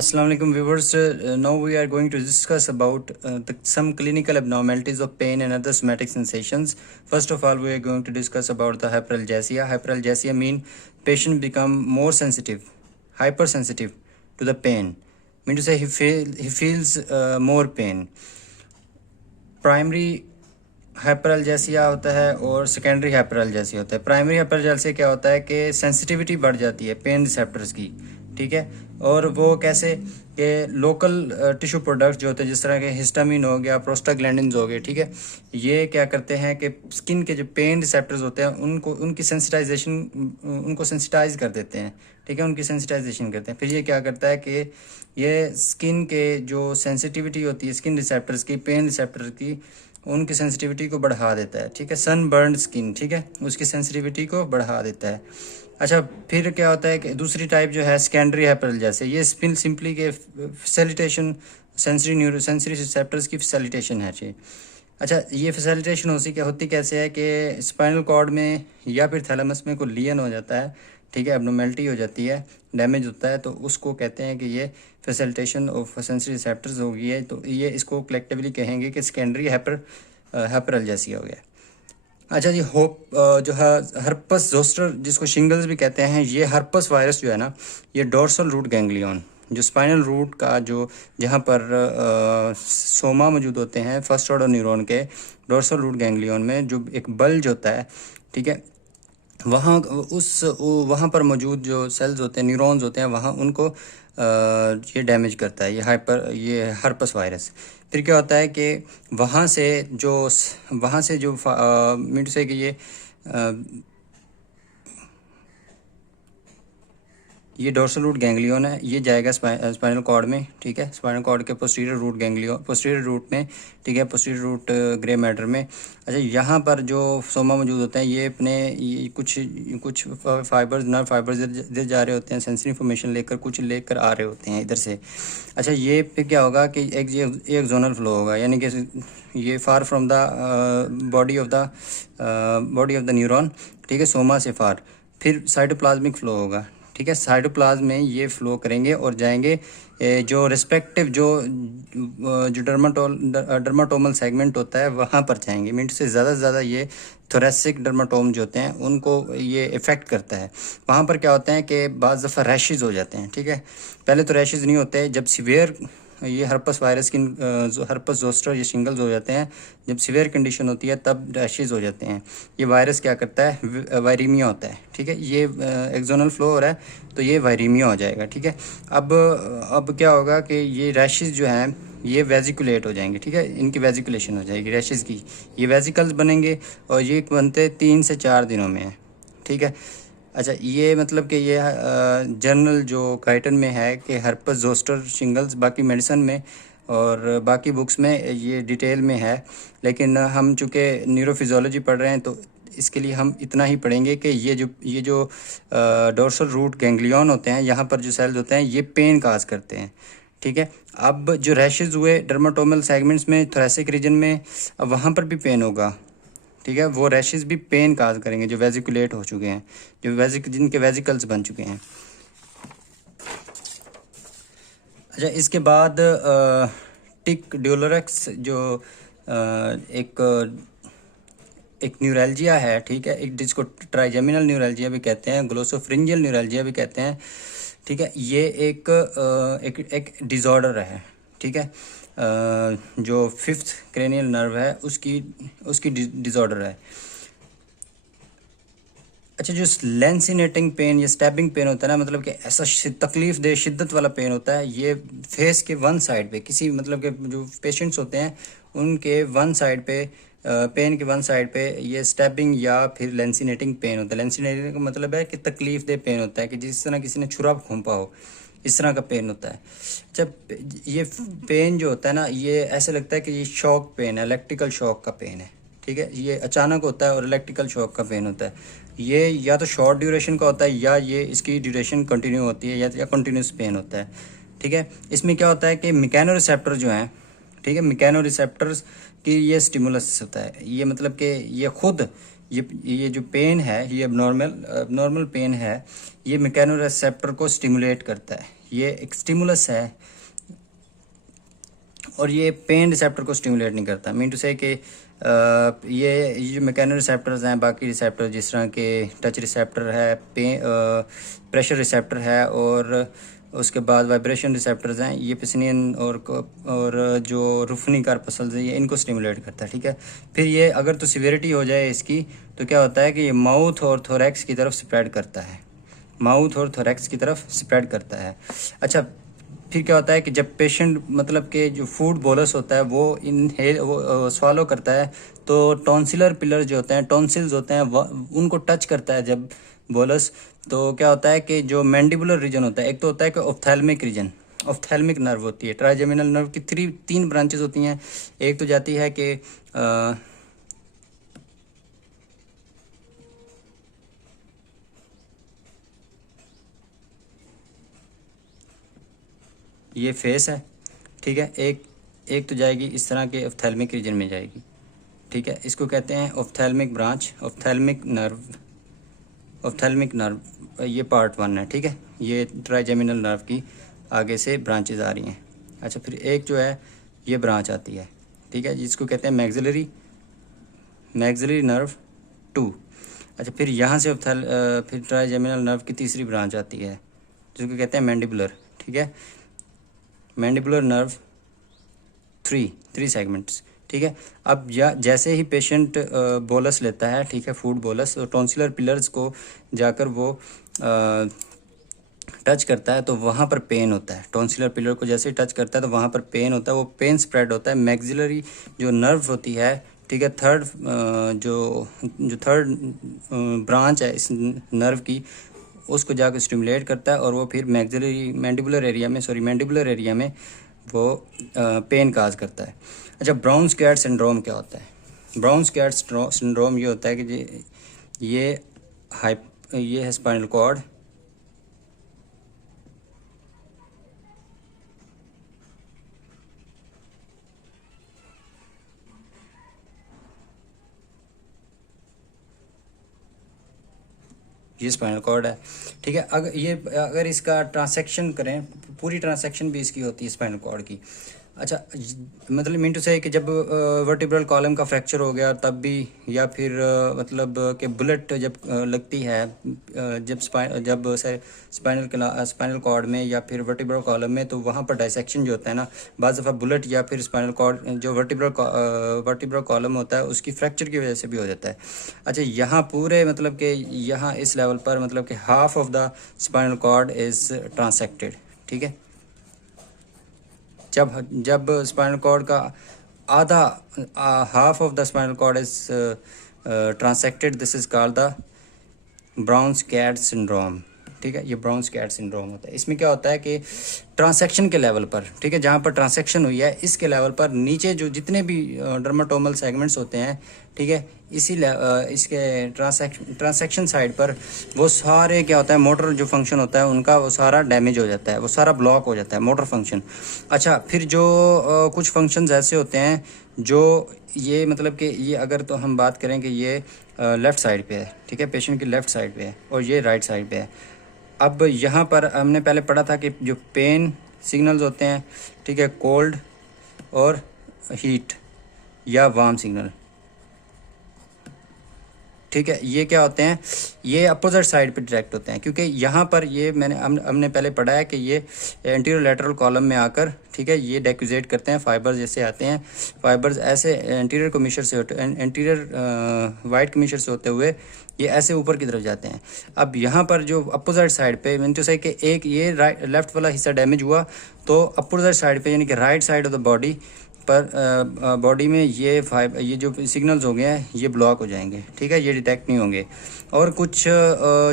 Assalamu alaikum viewers. Now we are going to discuss about some clinical abnormalities of pain and other somatic sensations. First of all, we are going to discuss about the hyperalgesia. Hyperalgesia mean patient become more sensitive, hypersensitive to the pain. Mean to say he feels more pain. Primary hyperalgesia होता है और secondary हाइपरअल्जेसिया होता है। Primary हाइपरअल्जेसिया क्या होता है कि sensitivity बढ़ जाती है पेन रिसेप्टर्स की, ठीक है। और वो कैसे कि लोकल टिश्यू प्रोडक्ट्स जो होते हैं जिस तरह के हिस्टामिन हो गया, प्रोस्टाग्लैंडिन्स हो गए, ठीक है, ये क्या करते हैं कि स्किन के जो पेन रिसेप्टर्स होते हैं उनको उनकी सेंसिटाइजेशन उनको सेंसिटाइज कर देते हैं, ठीक है, उनकी सेंसिटाइजेशन करते हैं। फिर ये क्या करता है कि ये स्किन के जो सेंसिटिविटी होती है स्किन रिसेप्टर्स की, पेन रिसेप्टर की, उनकी सेंसिटिविटी को बढ़ा देता है, ठीक है। सन बर्न स्किन, ठीक है, उसकी सेंसिटिविटी को बढ़ा देता है। अच्छा, फिर क्या होता है कि दूसरी टाइप जो है सेकेंडरी हाइपरअल्जेसिया, ये सिंपली के फैसिलिटेशन सेंसरी रिसेप्टर्स की फैसिलिटेशन है जी। अच्छा, ये फैसिलिटेशन होती कैसे है कि स्पाइनल कॉर्ड में या फिर थैलेमस में कोई लियन हो जाता है, ठीक है, एब्नॉर्मेलिटी हो जाती है, डैमेज होता है, तो उसको कहते हैं कि ये फैसिलिटेशन ऑफ सेंसरी रिसेप्टर्स हो गई है। तो ये इसको कलेक्टिवली कहेंगे कि सेकेंडरी हाइपरअल्जेसिया हो गया। अच्छा जी, जो है हर्पस जोस्टर जिसको शिंगल्स भी कहते हैं, ये हर्पस वायरस जो है ना, ये डोर्सल रूट गैंग्लियन जो स्पाइनल रूट का जो जहाँ पर सोमा मौजूद होते हैं फर्स्ट ऑर्डर न्यूरॉन के, डोर्सल रूट गैंग्लियन में जो एक बल्ज होता है, ठीक है, वहाँ पर मौजूद जो सेल्स होते हैं, न्यूरॉन्स होते हैं, वहाँ उनको ये डैमेज करता है ये हर्पस वायरस। फिर क्या होता है कि वहाँ से जो मीन से कि ये डोर्सल रूट गैंग्लियन है, ये जाएगा स्पाइनल कॉर्ड में, ठीक है, स्पाइनल कॉर्ड के पोस्टीरियर रूट में, ठीक है, पोस्टीरियर रूट ग्रे मैटर में। अच्छा, यहाँ पर जो सोमा मौजूद होते हैं ये कुछ फाइबर्स, नर्व फाइबर्स इधर जा रहे होते हैं, सेंसरी इंफॉर्मेशन लेकर आ रहे होते हैं इधर से। अच्छा, ये फिर क्या होगा कि एक जोनल फ्लो होगा, यानी कि ये far from the body of the neuron, ठीक है, सोमा से फार। फिर साइटोप्लाज्मिक फ्लो होगा, ठीक है, साइटोप्लाज्म में ये फ्लो करेंगे और जाएंगे जो रिस्पेक्टिव जो डर्माटोमल सेगमेंट होता है वहाँ पर जाएंगे। मीन से ज़्यादा से ज़्यादा ये थोरेसिक डर्माटोम जो होते हैं उनको ये इफ़ेक्ट करता है। वहाँ पर क्या होता है कि बाज़ दफ़ा रैशेज़ हो जाते हैं, ठीक है। पहले तो रैशेज़ नहीं होते, जब सीवियर ये हर्पस वायरस की हर्पस जोस्टर ये शिंगल्स हो जाते हैं, जब सीवियर कंडीशन होती है तब रैशेज़ हो जाते हैं। ये वायरस क्या करता है, वायरीमिया होता है, ठीक है, ये एक्सोनल फ्लो हो रहा है तो ये वायरीमिया हो जाएगा, ठीक है। अब क्या होगा कि ये रैशेज़ जो हैं ये वेजिकुलेट हो जाएंगे, ठीक है, इनकी वेजिकुलेशन हो जाएगी रैशेज़ की, ये वेजिकल्स बनेंगे और ये बनते 3 से 4 दिनों में है, ठीक है। अच्छा, ये मतलब कि ये जर्नल जो गाइटन में है कि हर्पस जोस्टर शिंगल्स, बाकी मेडिसन में और बाकी बुक्स में ये डिटेल में है, लेकिन हम चूँकि न्यूरोफिजियोलॉजी पढ़ रहे हैं तो इसके लिए हम इतना ही पढ़ेंगे कि ये जो डोर्सल रूट गैंग्लियन होते हैं, यहाँ पर जो सेल्स होते हैं ये पेन काज करते हैं, ठीक है। अब जो रैशेज़ हुए डर्माटोमल सेगमेंट्स में, थोरेसिक रीजन में, अब वहाँ पर भी पेन होगा, ठीक है, वो रैशेज़ भी पेन काज करेंगे जो वेजिकुलेट हो चुके हैं, जिनके वेजिकल्स बन चुके हैं। अच्छा, इसके बाद टिक ड्यूलोरेक्स जो एक न्यूरल्जिया है, ठीक है, एक जिसको ट्राइजेमिनल न्यूरल्जिया भी कहते हैं, ग्लोसोफ्रिंजियल न्यूरल्जिया भी कहते हैं, ठीक है। ये एक डिज़ॉर्डर है, ठीक है, जो 5th क्रेनियल नर्व है उसकी डिज़ॉर्डर है। अच्छा, जो लेंसिनेटिंग पेन या स्टैबिंग पेन होता है ना, मतलब कि ऐसा तकलीफ दे शिद्दत वाला पेन होता है, ये फेस के वन साइड पे किसी मतलब के जो पेशेंट्स होते हैं उनके वन साइड पे पेन के वन साइड पे ये स्टैबिंग या फिर लेंसिनेटिंग पेन होता है। लेंसिनेटिंग का मतलब है कि तकलीफ दे पेन होता है, कि जिस तरह किसी ने छुरा घोंपा हो, इस तरह का पेन होता है। जब ये पेन जो होता है ना, ये ऐसे लगता है कि ये शॉक पेन है, इलेक्ट्रिकल शॉक का पेन है, ठीक है, ये अचानक होता है और इलेक्ट्रिकल शॉक का पेन होता है। ये या तो शॉर्ट ड्यूरेशन का होता है या ये इसकी ड्यूरेशन कंटिन्यू होती है या कंटिन्यूस पेन होता है, ठीक है। इसमें क्या होता है कि मैकेनो रिसेप्टर जो हैं, ठीक है, मैकेनो रिसेप्टर्स की ये होता है, ये मतलब कि ये खुद ये जो पेन है, ये एबनॉर्मल पेन है, ये मैकेनो रिसेप्टर को स्टिमुलेट करता है, ये एक स्टिमुलस है और ये पेन रिसेप्टर को स्टिमुलेट नहीं करता। मीन टू से कि ये जो मैकेनो रिसेप्टर्स हैं, बाकी रिसेप्टर जिस तरह के टच रिसेप्टर है, प्रेशर रिसेप्टर है और उसके बाद वाइब्रेशन रिसेप्टर्स हैं, ये पिसनियन और जो रुफनी कार्पसल्स है, ये इनको स्टिमुलेट करता है। ठीक है, फिर ये अगर तो सिवियरिटी हो जाए इसकी तो क्या होता है कि ये माउथ और थोरैक्स की तरफ स्प्रेड करता है, माउथ और थोरैक्स की तरफ स्प्रेड करता है। अच्छा, फिर क्या होता है कि जब पेशेंट मतलब कि जो फूड बोलस होता है वो इनहेल वो स्वालो करता है तो टॉन्सिलर पिलर जो होते हैं, टॉन्सिल्स होते हैं, उनको टच करता है जब बोलस, तो क्या होता है कि जो मैंडिबुलर रीजन होता है, एक तो होता है कि ऑफ्थैल्मिक रीजन, ऑफ्थैल्मिक नर्व होती है, ट्राइजेमिनल नर्व की तीन ब्रांचेस होती हैं। एक तो जाती है कि ये फेस है, ठीक है, एक तो जाएगी इस तरह के ऑफ्थैल्मिक रीजन में जाएगी। ठीक है, इसको कहते हैं ऑफ्थैल्मिक ब्रांच, ऑफ्थैल्मिक नर्व, ऑफ्थैल्मिक नर्व, ये पार्ट 1 है। ठीक है, ये ट्राइजेमिनल नर्व की आगे से ब्रांचेज आ रही हैं। अच्छा, फिर एक जो है ये ब्रांच आती है, ठीक है, जिसको कहते हैं मैग्जिलरी नर्व 2। अच्छा, फिर यहाँ से फिर ट्राइजेमिनल नर्व की तीसरी ब्रांच आती है जिसको कहते हैं मैंडिबुलर। ठीक है, मैंडिबुलर नर्व 3 सेगमेंट्स। ठीक है, अब जैसे ही पेशेंट बोलस लेता है, ठीक है, फूड बोलस, तो टॉन्सिलर पिलर्स को जाकर वो टच करता है तो वहाँ पर पेन होता है। टॉन्सिलर पिलर को जैसे ही टच करता है तो वहाँ पर पेन होता है, वो पेन स्प्रेड होता है। मैग्जिलरी जो नर्व होती है, ठीक है, जो थर्ड ब्रांच है इस नर्व की, उसको जाकर स्टिमुलेट करता है और वो फिर मैंडिबुलर एरिया में वो पेन काज करता है। अच्छा, ब्राउन स्क्वायर सिंड्रोम क्या होता है? ब्राउन स्क्वायर सिंड्रोम ये होता है कि ये है स्पाइनल कॉर्ड, ये स्पाइनल कॉर्ड है। ठीक है, अगर इसका ट्रांसेक्शन करें, पूरी ट्रांसेक्शन भी इसकी होती है स्पाइनल कॉर्ड की। अच्छा, मतलब मीन टू से कि जब वर्टिब्रल कॉलम का फ्रैक्चर हो गया तब भी, या फिर मतलब कि बुलेट जब लगती है जब स्पाइनल कॉर्ड में या फिर वर्टिब्रल कॉलम में, तो वहाँ पर डाइसेक्शन जो होता है ना, बाज़ दफ़ा बुलेट या फिर स्पाइनल कॉर्ड जो वर्टिब्रल कॉलम होता है उसकी फ्रैक्चर की वजह से भी हो जाता है। अच्छा, यहाँ पूरे मतलब कि यहाँ इस लेवल पर मतलब कि half of the spinal cord is transected. ठीक है, जब स्पाइनल कॉर्ड का आधा, half of the spinal cord is transected, this is called the Brown Sequard syndrome. ठीक है, ये ब्राउन स्क्वायर सिंड्रोम होता है। इसमें क्या होता है कि ट्रांसेक्शन के लेवल पर, ठीक है, जहाँ पर ट्रांसेक्शन हुई है इसके लेवल पर नीचे जो जितने भी डर्माटोमल सेगमेंट्स होते हैं, ठीक है, इसके ट्रांसेक्शन साइड पर वो सारे क्या होता है, मोटर जो फंक्शन होता है उनका वो सारा डैमेज हो जाता है, वो सारा ब्लॉक हो जाता है, मोटर फंक्शन। अच्छा, फिर जो कुछ फंक्शंस ऐसे होते हैं जो ये मतलब कि ये अगर तो हम बात करें कि ये लेफ़्ट साइड पे है, ठीक है, पेशेंट की लेफ़्ट साइड पे है और ये राइट साइड पे है। अब यहाँ पर हमने पहले पढ़ा था कि जो पेन सिग्नल्स होते हैं, ठीक है, कोल्ड और हीट या वार्म सिग्नल, ठीक है, ये क्या होते हैं, ये अपोजिट साइड पे डायरेक्ट होते हैं, क्योंकि यहाँ पर ये हमने पहले पढ़ा है कि ये एंटीरियर लैटरल कॉलम में आकर, ठीक है, ये डेक्यूजेट करते हैं, फाइबर्स जैसे आते हैं, फाइबर्स ऐसे एंटीरियर कमीशर से एंटीरियर वाइट कमीशर से होते हुए ये ऐसे ऊपर की तरफ जाते हैं। अब यहाँ पर जो अपोजिट साइड पे मीन टू से कि एक ये लेफ्ट वाला हिस्सा डैमेज हुआ तो अपोजिट साइड पे यानी कि right side of the body पर बॉडी में ये जो सिग्नल्स हो गए हैं ये ब्लॉक हो जाएंगे। ठीक है, ये डिटेक्ट नहीं होंगे। और कुछ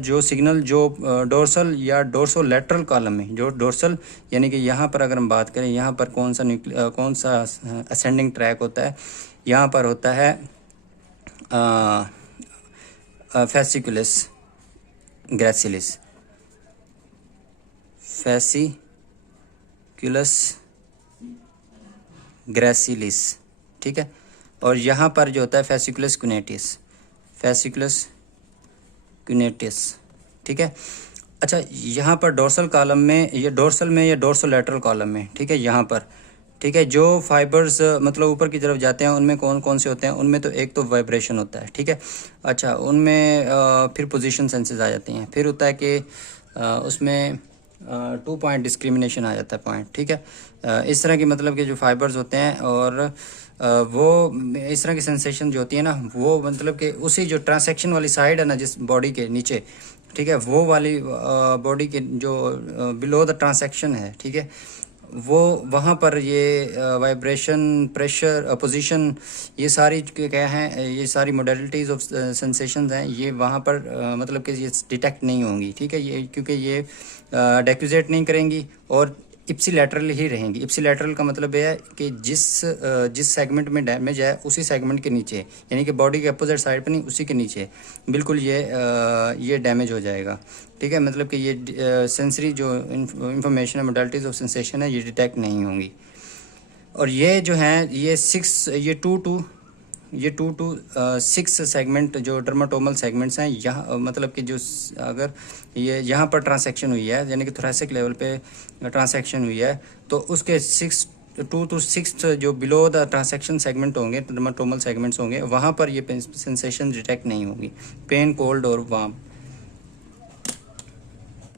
जो सिग्नल जो डोर्सल या डोर्सोलैटरल कॉलम में, जो डोर्सल यानी कि यहाँ पर अगर हम बात करें, यहाँ पर कौन सा असेंडिंग ट्रैक होता है, यहाँ पर होता है फैसिकुलस ग्रेसिलिस, फैसिकुलस ग्रेसिलिस, ठीक है, और यहाँ पर जो होता है फैसिकुलस क्यूनेटिस, ठीक है। अच्छा, यहाँ पर डोर्सल कॉलम में, ये डोर्सल में या डोर्सोलैटरल कॉलम में, ठीक है, यहाँ पर, ठीक है, जो फाइबर्स मतलब ऊपर की तरफ जाते हैं उनमें कौन कौन से होते हैं? उनमें तो एक तो वाइब्रेशन होता है, ठीक है। अच्छा, उनमें फिर पोजीशन सेंसेस आ जाती हैं, फिर होता है कि उसमें 2 पॉइंट डिस्क्रिमिनेशन आ जाता है, पॉइंट, ठीक है। इस तरह की मतलब कि जो फाइबर्स होते हैं, और वो इस तरह की सेंसेशन जो होती है ना, वो मतलब कि उसी जो ट्रांसेक्शन वाली साइड है ना जिस बॉडी के नीचे, ठीक है, वो वाली बॉडी के जो बिलो द ट्रांसेक्शन है, ठीक है, वो वहाँ पर ये वाइब्रेशन, प्रेशर, पोजीशन, ये सारी क्या हैं, ये सारी मोडेलिटीज़ ऑफ सेंसेशंस हैं, ये वहाँ पर मतलब कि ये डिटेक्ट नहीं होंगी, ठीक है, ये क्योंकि ये डिफ्यूजेट नहीं करेंगी और इप्सिलैटरल ही रहेंगी। इप्सिलैटरल का मतलब यह है कि जिस सेगमेंट में डैमेज है उसी सेगमेंट के नीचे, यानी कि बॉडी के अपोजिट साइड पर नहीं, उसी के नीचे बिल्कुल ये डैमेज हो जाएगा, ठीक है। मतलब कि ये सेंसरी जो इंफॉर्मेशन है, मोडालिटीज़ ऑफ सेंसेशन है, ये डिटेक्ट नहीं होंगी। और ये जो हैं, ये टू टू 6 सेगमेंट जो डर्माटोमल सेगमेंट्स हैं, यहाँ मतलब कि जो अगर ये यहाँ पर ट्रांसेक्शन हुई है, यानी कि थोरेसिक लेवल पे ट्रांसेक्शन हुई है, तो उसके 2 to 6 जो बिलो द ट्रांसेक्शन सेगमेंट होंगे, डर्माटोमल सेगमेंट्स होंगे, वहाँ पर ये सेंसेशन डिटेक्ट नहीं होगी, पेन, कोल्ड और वार्म।